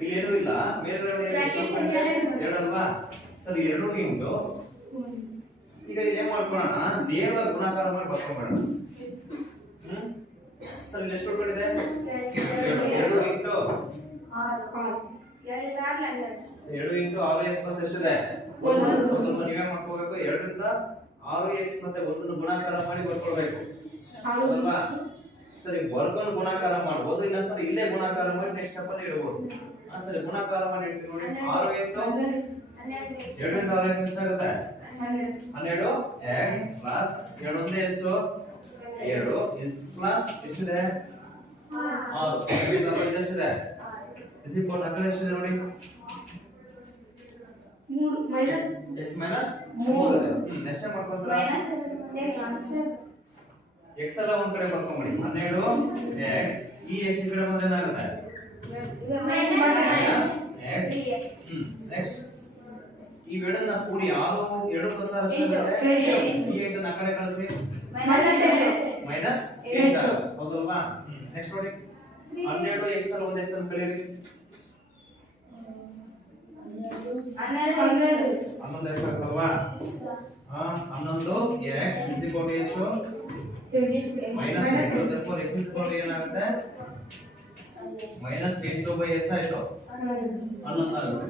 ಇಲ್ಲಿ ಏನೂ ಇಲ್ಲ ಮೇಲ್ಗಡೆ ಎರಡಲ್ವಾ ಸರಿ 2 ಇಂಟು ಈಗ ಇಲ್ಲಿ ಏನ್ ಮಾಡ್ಕೊಳ್ಳೋಣ ನೇರವಾಗಿ ಗುಣಾಕಾರ ಮಾಡಿ ಬರ್ಕೊಂಡ್ಬಿಡೋಣ ಸರ್ ಇಲ್ಲಿ ಎಷ್ಟು ಉಳ್ಕೊಂಡಿದೆ 2 ಇಂಟು 6x ಪ್ಲಸ್ ಎಷ್ಟಿದೆ 1 ನೀವೇ ಮಾಡ್ಕೋಬೇಕು 2 ರಿಂದ 6x ಮತ್ತೆ 1 ಗುಣಾಕಾರ ಮಾಡಿ ಬರ್ಕೊಳ್ಬೇಕು ಅಲ್ವಾ ಸರಿ ವರ್ಗನ ಗುಣಾಕಾರ ಮಾಡಬಹುದು ಇಲ್ಲ ಅಂದ್ರೆ ಇಲ್ಲೇ ಗುಣಾಕಾರ ಮಾಡಿ ನೆಕ್ಸ್ಟ್ ಸ್ಟೆಪ್ ಅಲ್ಲಿ ಇಡಬಹುದು ಸರಿ ಗುಣಾಕಾರ ಮಾಡಿ ಇಡ್ತೀವಿ ನೋಡಿ 6x 2 ರಿಂದ 6x ಎಷ್ಟಾಗುತ್ತೆ 12x ಪ್ಲಸ್ 2 ಒಂದೇ ಎಷ್ಟು 2 ಪ್ಲಸ್ ಎಷ್ಟಿದೆ 6 ಈ ನಂಬರ್ ಎಷ್ಟಿದೆ ಇಸ್ ಈಕ್ವಲ್ ಟು ಎಷ್ಟಿದೆ ನೋಡಿ 3 ಮೈನಸ್ x ಮೈನಸ್ 3 ಇದೆ ನೆಕ್ಸ್ಟ್ ಮಾಡ್ಕೊಂಡ್ರೆ x ಎಲ್ಲ ಒಂದ್ ಕಡೆ ಬರ್ಕೊಂಬಿಡಿ 12x ಈ x ಈ ಕಡೆ ಬಂದ್ರೆ ಏನಾಗುತ್ತೆ x ನೆಕ್ಸ್ಟ್ ಈ ಎರಡನ್ನ ಕೂಡಿ 6 2 ಪ್ಲಸ್ 6 ಎಷ್ಟಾಗುತ್ತೆ ಈ 8 ನ ಕಡೆ ಕಳಿಸಿ ಮೈನಸ್ 8 ಹೌದಲ್ವಾ ನೆಕ್ಸ್ಟ್ ನೋಡಿ 12x ಅಲ್ಲಿ ಒಂದು x ಅನ್ನು ಕಳೆಯಿರಿ 11 x ಆಗ್ತಲ್ವಾ 11x is equal to ಎಷ್ಟು minus 8 therefore x is equal to ಏನಾಗುತ್ತೆ ಮೈನಸ್ 8 ಬೈ s ಆಯ್ತು 11 ಆಗುತ್ತೆ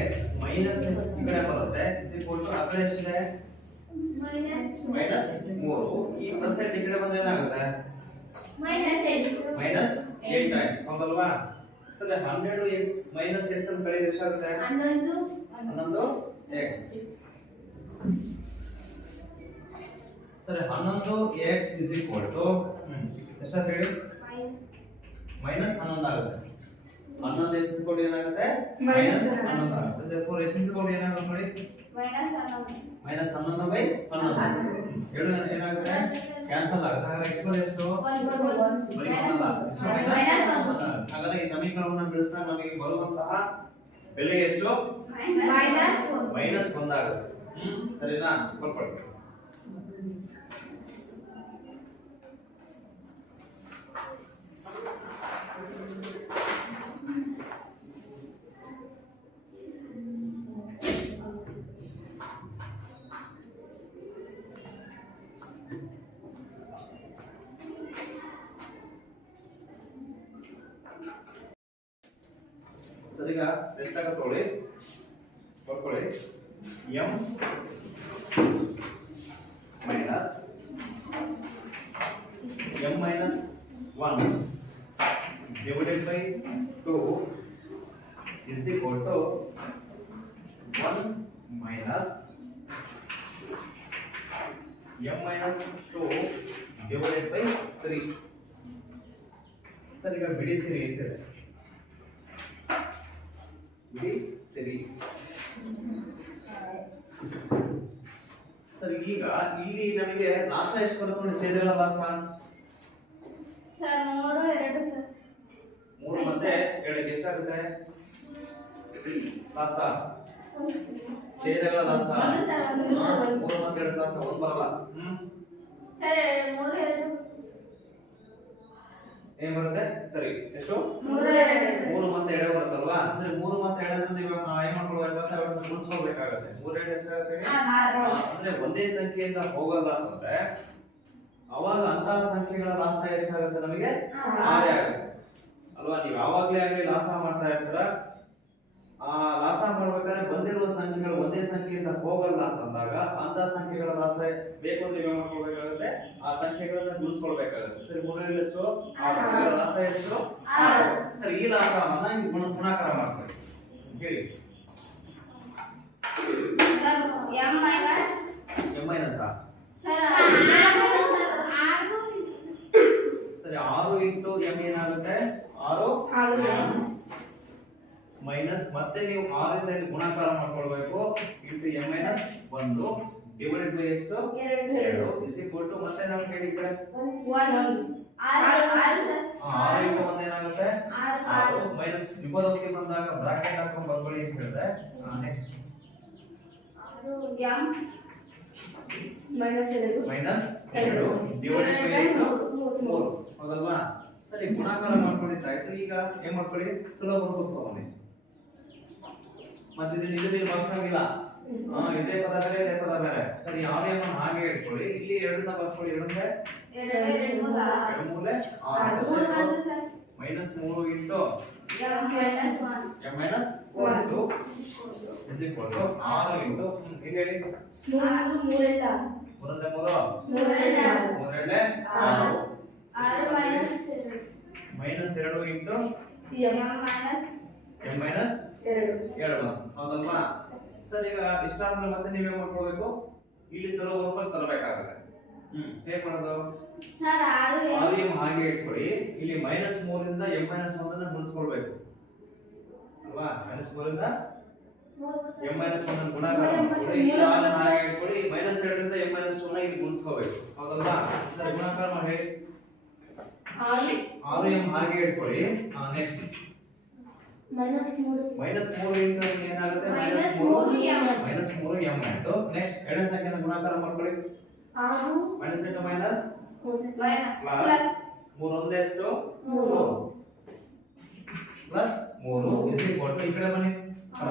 x ಮೈನಸ್ ಈ ಕಡೆ ಬರುತ್ತೆ ಇಸ್ ಈಕ್ವಲ್ ಟು ಆ ಕಡೆ ಎಷ್ಟಿದೆ ಮೈನಸ್ 3 ಈ ಪ್ಲಸ್ 8 ಈ ಕಡೆ ಬಂದ್ರೆ ಏನಾಗುತ್ತೆ ಮೈನಸ್ 8 ಆಯ್ತು ಹೌದಲ್ವಾ ಸರಿ 12x ಮೈನಸ್ x ಅನ್ನು ಕಳೆಯಿರಿ ಎಷ್ಟಾಗುತ್ತೆ 11 11 x ಸರಿ 11 x ಎಷ್ಟಾಗುತ್ತೆ ಹೇಳಿ ಮೈನಸ್ 11 ಆಗುತ್ತೆ 11 x ಏನಾಗುತ್ತೆ ಮೈನಸ್ 11 ಆಗುತ್ತೆ therefore x ಏನಾಗುತ್ತೆ ನೋಡಿ ಮೈನಸ್ 11 ಬೈ 11 ಎರಡು ಏನಾಗುತ್ತೆ ಕ್ಯಾನ್ಸಲ್ ಆಗುತ್ತೆ ಹಾಗಾದ್ರೆ x ಬೈ ಎಷ್ಟು ಬರೀ 11 ಎಷ್ಟು ಮೈನಸ್ ಹಾಗಾದ್ರೆ ಈ ಸಮೀಕರಣವನ್ನು ಬಿಡಿಸಿದಾಗ ನಮಗೆ ಬರುವಂತಹ ಬೆಲೆ ಎಷ್ಟು ಮೈನಸ್ 1 ಆಗುತ್ತೆ ಸರಿನಾ ಬರ್ಕೊಳ್ಳಿ ಸರಿಗ ಎಷ್ಟಾಗುತ್ತೆ ನೋಡಿ ಬರ್ಕೊಳ್ಳಿ m minus m - 1 divided by 2 is equal to 1 minus m minus 2 divided by 3 ಸರಿಗ ಬಿಡಿ ಸೇರಿ ಇರ್ತದೆ ಬಿಡಿ ಸರಿ ಸರಿ ಈಗ ಇಲ್ಲಿ ನಮಗೆ ಲಾಸ ಎಷ್ಟು ಬರುತ್ತೆ ನೋಡಿ ಛೇದಗಳ ಲಾಸ ಸರ್ 3 2 ಸರ್ 3 ಮತ್ತೆ 2 ಎಷ್ಟಾಗುತ್ತೆ ಲಾಸ ಛೇದಗಳ ಲಾಸ 3 ಮತ್ತೆ 2 ಲಾಸ 1 ಬರಲ್ಲ ಸರ್ 3 2 ಏನ್ ಬರುತ್ತೆ ಸರಿ ಎಷ್ಟು 3 ಮತ್ತೆ 2 ಬರುತ್ತಲ್ವಾ ಸರಿ 3 ಮತ್ತೆ 2 ಅಂದ್ರೆ ನೀವು ಏನ್ ಮಾಡ್ಕೊಳ್ಬೇಕಾಗುತ್ತೆ ಅವನ್ನ ಗುಣಿಸ್ಕೊಳ್ಬೇಕಾಗುತ್ತೆ 3 2 ಎಷ್ಟಾಗುತ್ತೆ ಅಂದ್ರೆ ಒಂದೇ ಸಂಖ್ಯೆಯಿಂದ ಹೋಗಲ್ಲ ಅಂತಂದ್ರೆ ಅವಾಗ ಅಂತಹ ಸಂಖ್ಯೆಗಳ ಲಾಸ ಎಷ್ಟಾಗುತ್ತೆ ನಮಗೆ 6 ಆಗುತ್ತೆ ಅಲ್ವಾ ನೀವು ಯಾವಾಗಲೇ ಆಗಲಿ ಲಾಸ ಮಾಡ್ತಾ ಇರ್ತೀರ ಆ ಲಾಸ ಮಾಡ್ಬೇಕಾದ್ರೆ ಬಂದಿರುವ ಸಂಖ್ಯೆಗಳು ಒಂದೇ ಸಂಖ್ಯೆಯಿಂದ ಹೋಗಲ್ಲ ಅಂತಂದಾಗ ಅಂತಹ ಸಂಖ್ಯೆಗಳ ಲಾಸ ಬೇಕು ಅಂದ್ರೆ ನೀವು ಮಾಡ್ಕೊಳ್ಬೇಕಾಗುತ್ತೆ ಆ ಸಂಖ್ಯೆಗಳನ್ನ ಗುಣಿಸ್ಕೊಳ್ಬೇಕಾಗುತ್ತೆ ಸರಿ 3 ಎಷ್ಟು 6 ಲಾಸ ಎಷ್ಟು 6 ಸರಿ ಈ ಲಾಸವನ್ನ ಗುಣಾಕಾರ ಮಾಡ್ತೀವಿ ಹೇಳಿ m minus m minus sir ಸರಿ 6 ಇಂಟು m ಏನಾಗುತ್ತೆ 6 m ಮೈನಸ್ ಮತ್ತೆ ನೀವು 6 ಇಂದ ಇಲ್ಲಿ ಗುಣಾಕಾರ ಮಾಡ್ಕೊಳ್ಬೇಕು into m minus 1 divided by ಎಷ್ಟು 2 ಇಸ್ ಈಕ್ವಲ್ ಟು ಮತ್ತೆ ನಾವು ಹೇಳಿ ಈ ಕಡೆ 1 6 ಸರ್ 6 ಇಂಟು 1 ಏನಾಗುತ್ತೆ 6 ಮೈನಸ್ ವಿಪದೋಕ್ತಿ ಬಂದಾಗ ಬ್ರಾಕೆಟ್ ಹಾಕೊಂಡು ಬರ್ಕೊಳ್ಳಿ ಅಂತ ಹೇಳಿದೆ next m minus 2 divided by ಎಷ್ಟು 3 ಹೌದಲ್ವಾ ಸರಿ ಗುಣಾಕಾರ ಮಾಡ್ಕೊಂಡಿದ್ದಾಯ್ತು ಈಗ ಏನ್ ಮಾಡ್ಕೊಳ್ಳಿ ಸುಲಭ ರೂಪಕ್ಕೆ ತಗೊಂಡಿ ಮತ್ತೆ ಇದನ್ನ ಬಳಸಂಗಿಲ್ಲ ಇದೇ ಪದ ಬೇರೆ ಇದೇ ಪದ ಬೇರೆ ಸರಿ ಯಾವ ನಿಯಮನ ಹಾಗೆ ಇಟ್ಕೊಳ್ಳಿ ಇಲ್ಲಿ ಎರಡನ್ನ ಬಳಸ್ಕೊಳ್ಳಿ ಎರಡಕ್ಕೆ 2 ಮೂಲೆ 3 sir minus 3 into m minus 1 m minus 1 is equal to 6 into ಈಗ ಹೇಳಿ 3 3 6 minus 2 into m m minus 2 ಹೌದಲ್ವಾ ಸರ್ ಈಗ ಇಷ್ಟ ಆದ್ಮೇಲೆ ಮತ್ತೆ ನೀವೇ ಮಾಡ್ಕೊಳ್ಬೇಕು ಇಲ್ಲಿ ಸುಲಭ ರೂಪಕ್ಕೆ ತರಬೇಕಾಗುತ್ತೆ ಹೇಗೆ ಮಾಡೋದು ಸರ್ 6 m ಹಾಗೆ ಇಟ್ಕೊಳ್ಳಿ ಇಲ್ಲಿ ಮೈನಸ್ 3 ಇಂದ m ಮೈನಸ್ 1 ಅನ್ನು ಗುಣಿಸ್ಕೊಳ್ಬೇಕು ಅಲ್ವಾ ಮೈನಸ್ 3 ಇಂದ m ಮೈನಸ್ 1 ಅನ್ನು ಗುಣಾಕಾರ ಮಾಡ್ಕೊಳ್ಳಿ ಇಲ್ಲಿ 6 ಹಾಗೆ ಇಟ್ಕೊಳ್ಳಿ ಮೈನಸ್ 2 ಇಂದ m ಮೈನಸ್ 1 ಇಲ್ಲಿ ಗುಣಿಸ್ಕೋಬೇಕು ಹೌದಲ್ವಾ ಸರಿ ಗುಣಾಕಾರ ಮಾಡಿ 6m ಹಾಗೆ ಇಟ್ಕೊಳ್ಳಿ ನೆಕ್ಸ್ಟ್ -3 ಇಂಟು ಏನಾಗುತ್ತೆ -3m ಆಯ್ತು ನೆಕ್ಸ್ಟ್ ಎರಡನೇ ಸಂಖ್ಯೆನ ಗುಣಾಕಾರ ಮಾಡ್ಕೊಳ್ಳಿ 6 ಇಂಟು ಮೈನಸ್ ಪ್ಲಸ್ 3 ಒಂದೇ ಎಷ್ಟು 3 ಪ್ಲಸ್ 3 ಇಸ್ ಈಕ್ವಲ್ ಟು ಈ ಕಡೆ ಬನ್ನಿ 6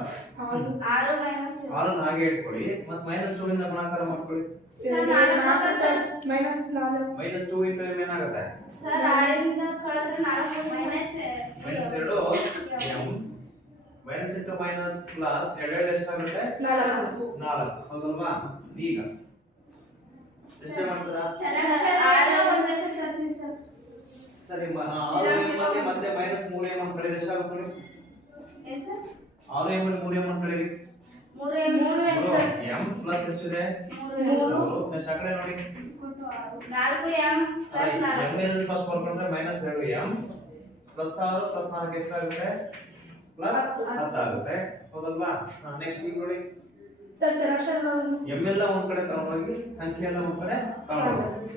ಹಾಗೆ ಇಟ್ಕೊಳ್ಳಿ ಮತ್ತೆ -2 ಇಂದ ಗುಣಾಕಾರ ಮಾಡ್ಕೊಳ್ಳಿ -2 ಇಂಟು m ಏನಾಗುತ್ತೆ ಸರ್ 6 ಇಂದ ಕಳೆದ್ರೆ 4 -2 m minus into minus plus ಎರಡು ಎಷ್ಟಾಗುತ್ತೆ 4 ಹೌದಲ್ವಾ ಈಗ ಎಷ್ಟು ಮಾಡ್ತೀರಾ ಸರಿ 6m ಮತ್ತೆ -3m ಅಂತ ಕಳೆದ್ರೆ ಎಷ್ಟಾಗುತ್ತೆ ನೋಡಿ 6m 3m ಅಂತ ಕಳೆಯಿರಿ ಮೂರು ಎಂ ಮೂರು ಎಂ ಸರ್ ಎಂ ಪ್ಲಸ್ ಎಷ್ಟಿದೆ ಮೂರು. ನೆಕ್ಸ್ಟ್ ಆ ಕಡೆ ನೋಡಿ ನಾಲ್ಕು ಎಂ ಪ್ಲಸ್ ಎಂ ನಾಲ್ಕು ಮೇಲೆ ಫಸ್ಟ್ ಬರ್ಕೊಂಡ್ರೆ ಮೈನಸ್ 2 ಎಂ ಪ್ಲಸ್ 6 ಪ್ಲಸ್ 4 ಎಷ್ಟಾಗುತ್ತೆ ಪ್ಲಸ್ 10 ಆಗುತ್ತೆ ಹೌದಲ್ವಾ ನೆಕ್ಸ್ಟ್ ಈಗ ನೋಡಿ ಸರ್ ಸೆಲೆಕ್ಷನ್ ಎಂ ಎಲ್ಲ ಒಂದ್ ಕಡೆ ತಗೊಂಡೋಗಿ ಸಂಖ್ಯೆ ಎಲ್ಲ ಒಂದ್ ಕಡೆ ತಗೊಂಡೋಗಿ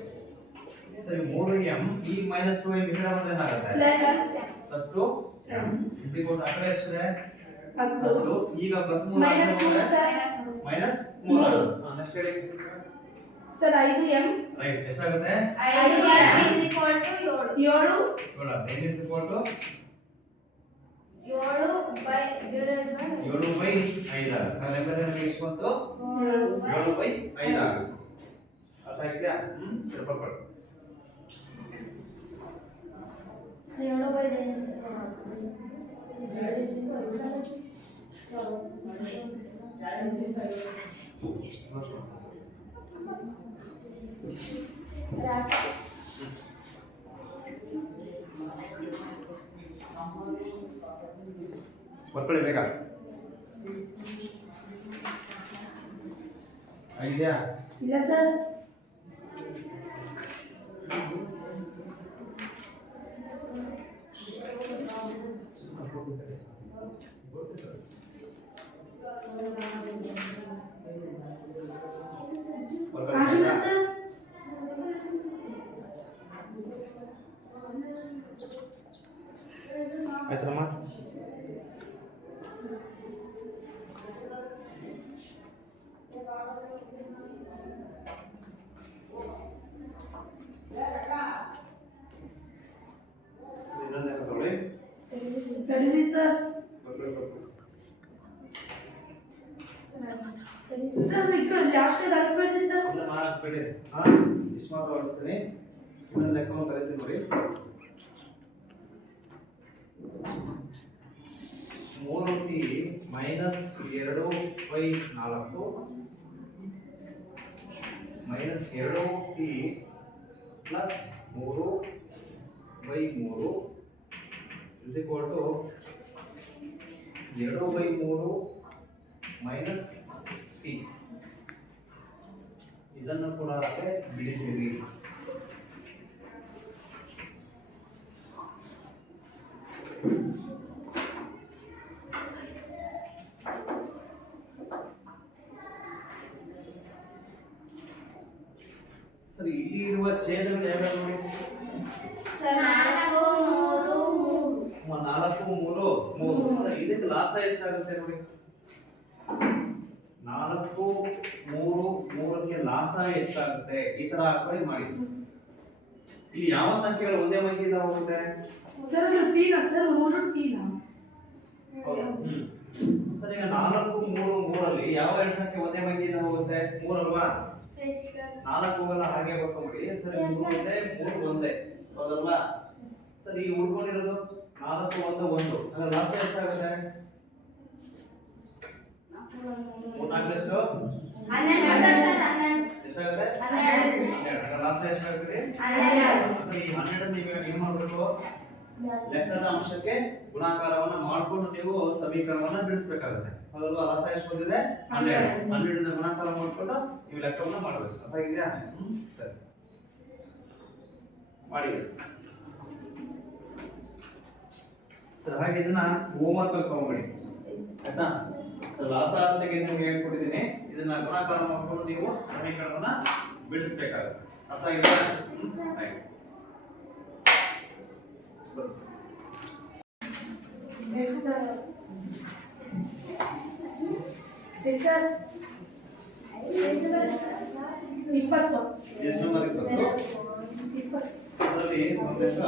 ಸರಿ 3 ಎಂ ಈ ಮೈನಸ್ 2 ಎಂ ಹಿಂದೆ ಬಂದ್ರೆ ಏನಾಗುತ್ತೆ ಪ್ಲಸ್ 2 ಇಸ್ ಈಕ್ವಲ್ ಟು ಆ ಕಡೆ ಎಷ್ಟಿದೆ 10 ಈಗ plus 3 minus 3 sir minus 3 next ಹೇಳಿ ಸರ್ 5 ಎಂ ರೈಟ್ ಎಷ್ಟಾಗುತ್ತೆ 5 ಎಂ is equal to 7 7 ನೋಡ n is equal to 7 by divided by 7 by 5 ಆಗುತ್ತೆ ಹಾಗಾದ್ರೆ ನಮಗೆ ಎಷ್ಟು ಬಂತು 7 by 5 ಆಗುತ್ತೆ ಅರ್ಥ ಆಗಿದೆಯಾ ಸ್ವಲ್ಪ ಕೊಡು 7 by 9 ಬರ್ಕೊಳ್ಳಿ ಬೇಗ ಆಗಿದೆಯಾ ಇಲ್ಲ ಸರ್ ಆಗಿಲ್ಲ ಸರ್ ಆಯ್ತಮ್ಮ ಇನ್ನೊಂದೇನು ತಗೊಳ್ಳಿ ಕಡಿಮೆ ಸರ್ ಸರ್ ಮಿಕ್ಕಿರೋ ಲಾಸ್ಟ್ ಕಳಿಸ್ಬೇಡಿ ಸರ್ ಒಂದು ಮಾರ್ಕ್ ಬಿಡಿ ಇಷ್ಟು ಮಾತ್ರ ಹೊಡಿಸ್ತೀನಿ ಇನ್ನೊಂದು ಲೆಕ್ಕವನ್ನು ಕಲಿತೀನಿ ನೋಡಿ 3t minus 2 by 4 minus 2t plus 3 by 3 is equal to 2 by 3 minus t ಇದನ್ನು ಕೂಡ ಬಿಡಿಸಿರಿ ಸರಿ ಇಲ್ಲಿ ಇರುವ ಛೇದಗಳು ಯಾವ್ಯಾವ ನೋಡಿ ಸರ್ 4 3 4 3 ಸರಿ ಇದಕ್ಕೆ ಲಾಸ ಎಷ್ಟಾಗುತ್ತೆ ನೋಡಿ 4 3 3ಕ್ಕೆ ಲಾಸ ಎಷ್ಟಾಗುತ್ತೆ ಈ ತರ ಹಾಕೊಳ್ಳಿ ಮಾಡಿ ಇಲ್ಲಿ ಯಾವ ಸಂಖ್ಯೆಗಳು ಒಂದೇ ಸಂಖ್ಯೆಯಿಂದ ಹೋಗುತ್ತೆ ಸರ್ ಅದು ಟೀನಾ ಸರ್ 3 ಟೀನಾ ಹೌದಾ ಸರಿ ಈಗ 4 3 3 ಅಲ್ಲಿ ಯಾವ ಎರಡು ಸಂಖ್ಯೆ ಒಂದೇ ಸಂಖ್ಯೆಯಿಂದ ಹೋಗುತ್ತೆ 3 ಅಲ್ವಾ 4 ಹೋಗಲ್ಲ ಹಾಗೆ ಬರ್ಕೊಂಡ್ಬಿಡಿ ಸರಿ 3 ಒಂದೇ 3 ಒಂದೇ ಹೌದಲ್ವಾ ಸರಿ ಈಗ ಉಳ್ಕೊಂಡಿರೋದು 4 1 1 ಅದರ ಲಾಸ ಎಷ್ಟಾಗುತ್ತೆ 4 ಎಷ್ಟು 12 ಎಷ್ಟಾಗುತ್ತೆ 12 ಅದರ ಲಾಸ ಎಷ್ಟಾಗುತ್ತೆ 12 ಅಂದ್ರೆ ಈ 12 ನೀವು ಏನು ಮಾಡಬೇಕು ಲೆಕ್ಕದ ಅಂಶಕ್ಕೆ ಗುಣಾಕಾರವನ್ನ ಮಾಡಿಕೊಂಡು ನೀವು ಸಮೀಕರಣವನ್ನ ಬಿಡಿಸಬೇಕಾಗುತ್ತೆ ಹೌದಲ್ವಾ ಲಾಸ ಎಷ್ಟು ಬಂದಿದೆ 12 12 ನ ಗುಣಾಕಾರ ಮಾಡಿಕೊಂಡು ನೀವು ಲೆಕ್ಕವನ್ನ ಮಾಡಬೇಕು ಅರ್ಥ ಆಗಿದೆಯಾ ಸರಿ ಮಾಡಿ ಸರ್ ಹಾಗೆ ಇದನ್ನ ಹೋಮ್ವರ್ಕ್ ಅಲ್ಲಿ ತಗೊಂಡ್ಬಿಡಿ ಆಯ್ತಾ ಸರ್ ಲಾಸ ಅಂತೆಗೆ ನಿಮ್ಗೆ ಹೇಳ್ಕೊಟ್ಟಿದ್ದೀನಿ ಇದನ್ನ ಗುಣಾಕಾರ ಮಾಡಿಕೊಂಡು ನೀವು ಸಮೀಕರಣವನ್ನ ಬಿಡಿಸಬೇಕಾಗುತ್ತೆ ಅರ್ಥ ಆಗಿದೆಯಾ ಆಯ್ತು ಎಸ್ ಸರ್ ಎಸ್ ಸರ್ 20 ಎಷ್ಟು ಸುಮಾರು 20 ಅದರಲ್ಲಿ ಒಂದು ಲೆಕ್ಕ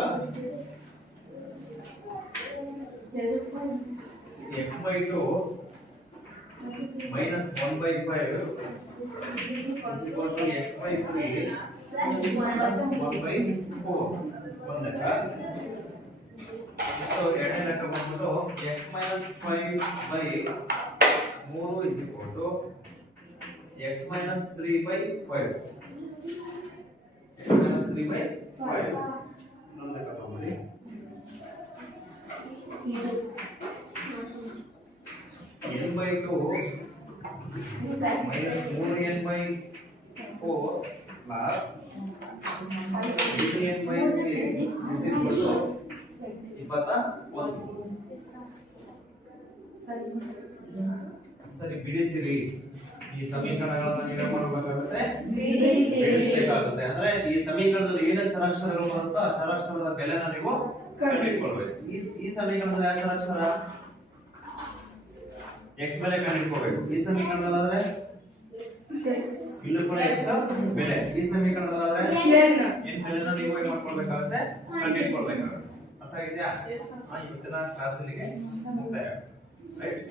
x by 2 minus 1 by 5 is equal to x by 3 plus 1 by 4 ಒಂದು ಲೆಕ್ಕ ಸೊ ಎರಡನೇ ಲೆಕ್ಕ ಬಂದ್ಬಿಟ್ಟು x minus 5 by 3 is equal to x minus 3 by 5 x minus 3 by 5 ಒಂದು ಲೆಕ್ಕ ತಗೊಂಡ್ರಿ n by 2 Yes, sir. Minus 3n by 4 plus 18n by 6 is equal to 21. ಸರಿ ಬಿಡಿಸಿರಿ. ಈ ಸಮೀಕರಣಗಳನ್ನು ನೀವು ಮಾಡಬೇಕಾಗುತ್ತೆ, ಬಿಡಿಸಬೇಕಾಗುತ್ತೆ. ಅಂದ್ರೆ ಈ ಸಮೀಕರಣದಲ್ಲಿ ಏನೇನು ಚರಾಕ್ಷರಗಳು ಬರುತ್ತೋ ಆ ಚರಾಕ್ಷರದ ಬೆಲೆನ ನೀವು ಕಂಡುಹಿಡ್ಕೊಳ್ಬೇಕು. ಈ ಸಮೀಕರಣದಲ್ಲಿ ಯಾವ ಚರಾಕ್ಷರ x ಬೆಲೆ ಕಂಡುಹಿಡ್ಕೋಬೇಕು. ಈ ಸಮೀಕರಣದಲ್ಲಾದ್ರೆ ಇಲ್ಲೂ ಕೂಡ x ಬೆಲೆ. ಈ ಸಮೀಕರಣದಲ್ಲಾದ್ರೆ n ಬೆಲೆನ ನೀವು ಏನು ಮಾಡ್ಕೊಳ್ಬೇಕಾಗುತ್ತೆ, ಕಂಡುಹಿಡ್ಕೊಳ್ಬೇಕಾಗುತ್ತೆ. ಅರ್ಥ ಆಗಿದೆಯಾ? ಇವತ್ತಿನ ಕ್ಲಾಸ್ ಇಲ್ಲಿಗೆ ಮುಕ್ತಾಯ. ರೈಟ್.